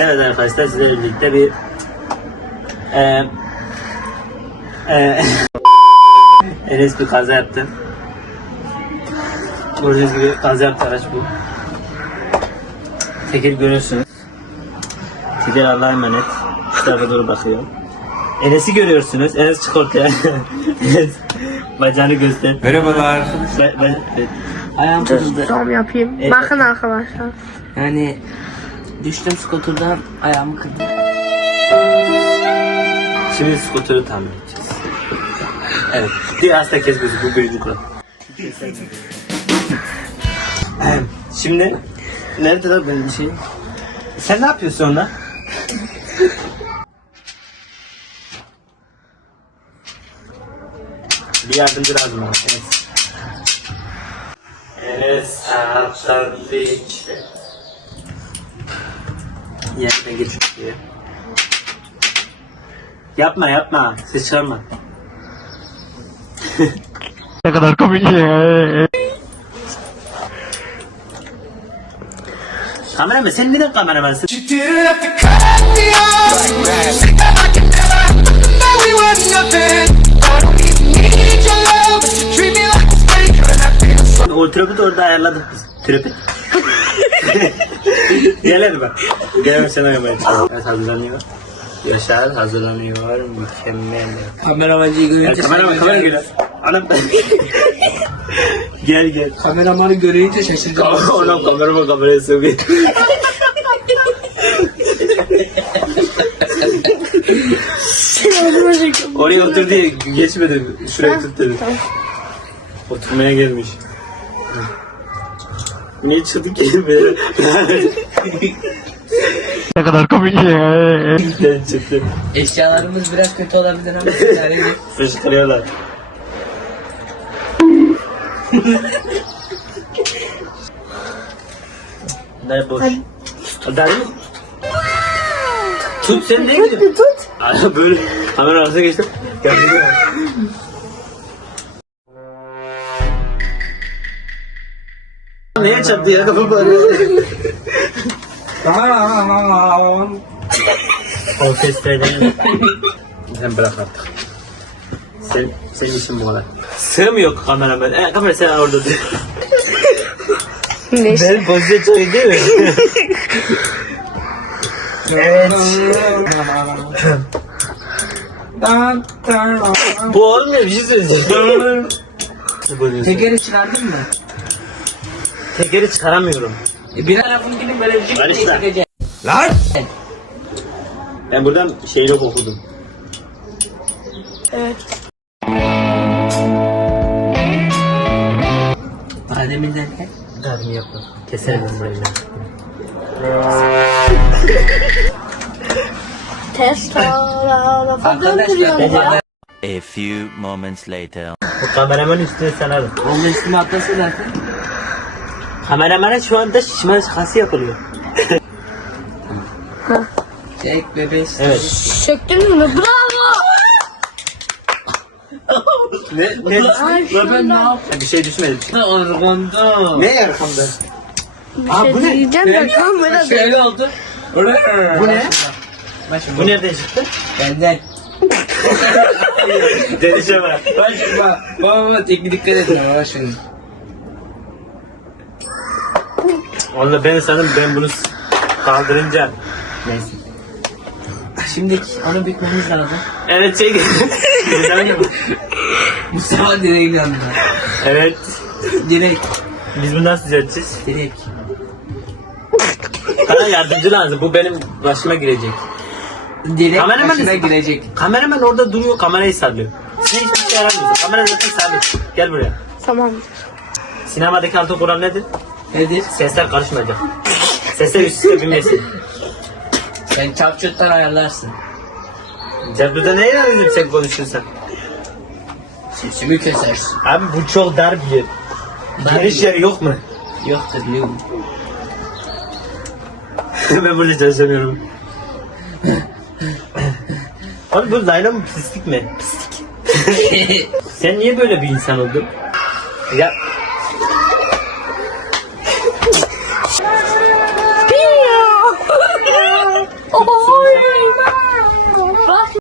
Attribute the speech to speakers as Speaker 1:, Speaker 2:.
Speaker 1: Evet arkadaşlar sizlerle birlikte bir eee eee Enes bir kaza yaptı. Gördüğünüz gibi kaza yaptı araç bu. Teker görüyorsunuz. Teker Allah'a emanet. Şu tarafa doğru bakıyor. Enes'i görüyorsunuz. Enes çık ortaya. Enes bacağını göster.
Speaker 2: Merhabalar.
Speaker 1: Ben, ben, ben-
Speaker 3: Ayağım kırıldı.
Speaker 4: Zoom yapayım.
Speaker 3: Evet.
Speaker 4: Bakın arkadaşlar.
Speaker 3: Yani düştüm skuterdan ayağımı kırdım.
Speaker 1: Şimdi skuteri tamir edeceğiz. Evet. Bir hasta kesmesi bu birinci kural. Şimdi nerede lan benim şey? Sen ne yapıyorsun onda? bir yardımcı lazım bana. Evet. Enes Atadik. Yerden şuraya. Yapma yapma. Ses çıkarma.
Speaker 2: Ne kadar komik ya.
Speaker 1: Kameraman sen neden kameramansın? O trapı da orada ayarladık biz. Trapı. Gel hadi bak. Gel ben sana kamerayı Evet hazırlanıyor. Yaşar hazırlanıyor. Mükemmel.
Speaker 3: Kameramancıyı görünce
Speaker 1: kameraman kamera gel. Anam. gel gel.
Speaker 3: Kameramanı görünce şaşıracağım.
Speaker 1: Anam kameraman kameraya sığmıyor. Oraya otur diye geçmedi. Şuraya tut dedi. Oturmaya gelmiş. Niye çıktı ki böyle?
Speaker 2: Ne kadar komik ya.
Speaker 1: Çıktı.
Speaker 3: Eşyalarımız biraz kötü olabilir ama edin.
Speaker 1: Fışkırıyorlar. Ne boş. Hadi. Tut sen ne gidiyorsun? Tut. Ay böyle kamera arasına geçtim. Gel Neye çarptı ya kapı bari? Orkestrayı Sen bırak artık. Sen, senin işin bu kadar. Sığmıyor kameraman. E, kamera sen orada dur.
Speaker 4: Neyse.
Speaker 1: Benim pozisyon çok değil mi? evet. bu olmuyor bir şey söyleyeceğim.
Speaker 3: Tekeri çıkardın mı?
Speaker 1: Tekeri çıkaramıyorum.
Speaker 3: E, bir ara bunu gidip böyle bir şey
Speaker 1: lan.
Speaker 3: çekeceğim.
Speaker 2: Lan!
Speaker 1: Ben buradan şeyle okudum.
Speaker 4: Evet.
Speaker 3: Adem'in derken.
Speaker 1: Darımı yapma. Keserim ben burayı.
Speaker 4: Ya.
Speaker 3: kadar.
Speaker 5: A few moments later.
Speaker 1: Bu kameraman üstüne sen alın.
Speaker 3: Onun üstüme atlasa zaten.
Speaker 1: Kameramana şu anda şişman şakası yapılıyor.
Speaker 3: Çek bebeği.
Speaker 1: Evet.
Speaker 4: Söktünüz mü? Bravo.
Speaker 1: Ne? Ne?
Speaker 4: Ay
Speaker 3: Ben ne
Speaker 4: şuradan.
Speaker 3: yaptım?
Speaker 1: Bir şey düşmedi.
Speaker 3: Arganda.
Speaker 1: Ne arkamda?
Speaker 4: Bir şey diyeceğim de kamera
Speaker 3: Şöyle oldu.
Speaker 1: Bu ne? Bu nereden çıktı?
Speaker 3: Benden.
Speaker 1: Denişe bak.
Speaker 3: Başım bak. Baba baba teknik dikkat edin. Başım.
Speaker 1: Valla ben sanırım ben bunu kaldırınca. Neyse.
Speaker 3: Şimdi onu bitmemiz lazım.
Speaker 1: Evet şey Güzel mi?
Speaker 3: Mustafa direkt yanında.
Speaker 1: Evet.
Speaker 3: Direkt.
Speaker 1: Biz bunu nasıl düzelteceğiz?
Speaker 3: Direkt.
Speaker 1: Bana yardımcı lazım. Bu benim başıma girecek.
Speaker 3: Direkt
Speaker 1: Kameraman
Speaker 3: başına girecek.
Speaker 1: Kameraman orada duruyor kamerayı sallıyor. Sen hiçbir şey yaramıyorsun. Kamera zaten sallıyor. Gel buraya.
Speaker 4: Tamam.
Speaker 1: Sinemadaki altın kural nedir?
Speaker 3: Nedir?
Speaker 1: Sesler karışmayacak. Sesler üst üste binmesin.
Speaker 3: Sen çapçuttan ayarlarsın.
Speaker 1: Cebruda ne inanıyorsun sen konuşuyorsan?
Speaker 3: Sesimi kesersin.
Speaker 1: Abi bu çok dar bir yer.
Speaker 3: Dar
Speaker 1: Giriş
Speaker 3: bir-
Speaker 1: yeri yok mu?
Speaker 3: Yoktur biliyorum.
Speaker 1: ben burada çalışamıyorum. Abi bu Layla mı pislik mi? Pislik. Sen niye böyle bir insan oldun? Ya